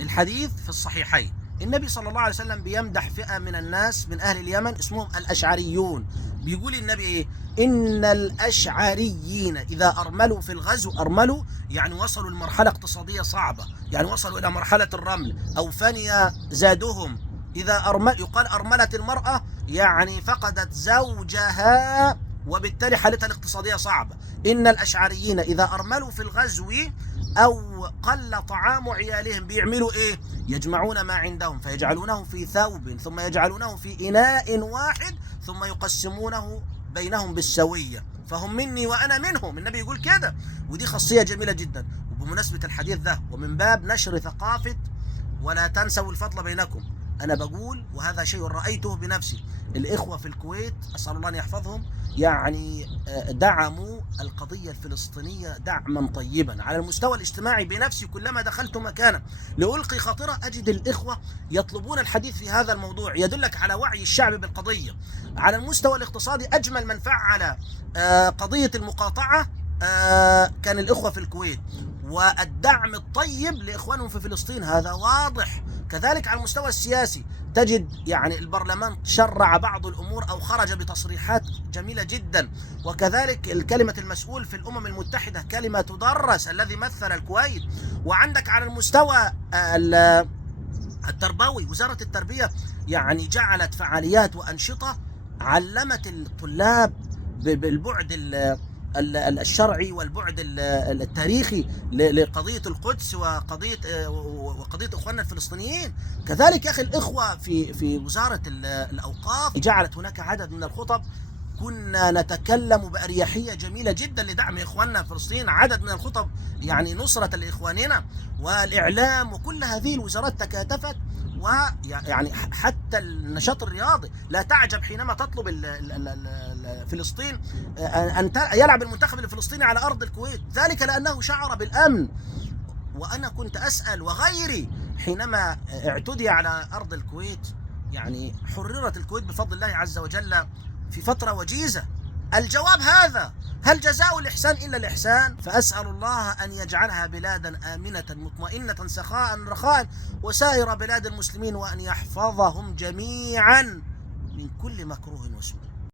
الحديث في الصحيحين، النبي صلى الله عليه وسلم بيمدح فئة من الناس من أهل اليمن اسمهم الأشعريون. بيقول النبي إيه؟ إن الأشعريين إذا أرملوا في الغزو، أرملوا يعني وصلوا لمرحلة اقتصادية صعبة، يعني وصلوا إلى مرحلة الرمل أو فني زادهم. إذا أرمل، يقال أرملت المرأة يعني فقدت زوجها وبالتالي حالتها الاقتصادية صعبة. إن الأشعريين إذا أرملوا في الغزو أو قل طعام عيالهم بيعملوا إيه؟ يجمعون ما عندهم فيجعلونه في ثوب ثم يجعلونه في إناء واحد ثم يقسمونه بينهم بالسوية، فهم مني وأنا منهم. النبي يقول كده، ودي خاصية جميلة جدا. وبمناسبة الحديث ده ومن باب نشر ثقافة ولا تنسوا الفضل بينكم، أنا بقول وهذا شيء رأيته بنفسي، الإخوة في الكويت أسأل الله أن يحفظهم يعني دعموا القضية الفلسطينية دعما طيبا على المستوى الاجتماعي. بنفسي كلما دخلت مكانا لألقي خاطرة أجد الإخوة يطلبون الحديث في هذا الموضوع، يدلك على وعي الشعب بالقضية. على المستوى الاقتصادي أجمل من فعل قضية المقاطعة كان الإخوة في الكويت، والدعم الطيب لإخوانهم في فلسطين هذا واضح. كذلك على المستوى السياسي تجد يعني البرلمان شرع بعض الأمور أو خرج بتصريحات جميلة جدا، وكذلك الكلمة المسؤول في الأمم المتحدة كلمة تدرس الذي مثل الكويت. وعندك على المستوى التربوي وزارة التربية يعني جعلت فعاليات وأنشطة علمت الطلاب بالبعد الشرعي والبعد التاريخي لقضية القدس وقضية إخواننا الفلسطينيين. كذلك يا أخي الإخوة في وزارة الأوقاف جعلت هناك عدد من الخطب كنا نتكلم بأريحية جميلة جدا لدعم إخواننا في فلسطين، عدد من الخطب يعني نصرة لإخواننا، والإعلام وكل هذه الوزارات تكاتفت. ويعني حتى النشاط الرياضي لا تعجب حينما تطلب فلسطين أن يلعب المنتخب الفلسطيني على أرض الكويت، ذلك لأنه شعر بالأمن. وأنا كنت أسأل وغيري حينما اعتدي على أرض الكويت، يعني حررت الكويت بفضل الله عز وجل في فترة وجيزة. الجواب هذا، هل جزاء الإحسان إلا الإحسان؟ فأسأل الله أن يجعلها بلادا آمنة مطمئنة سخاء رخاء وسائر بلاد المسلمين، وأن يحفظهم جميعا من كل مكروه وسوء.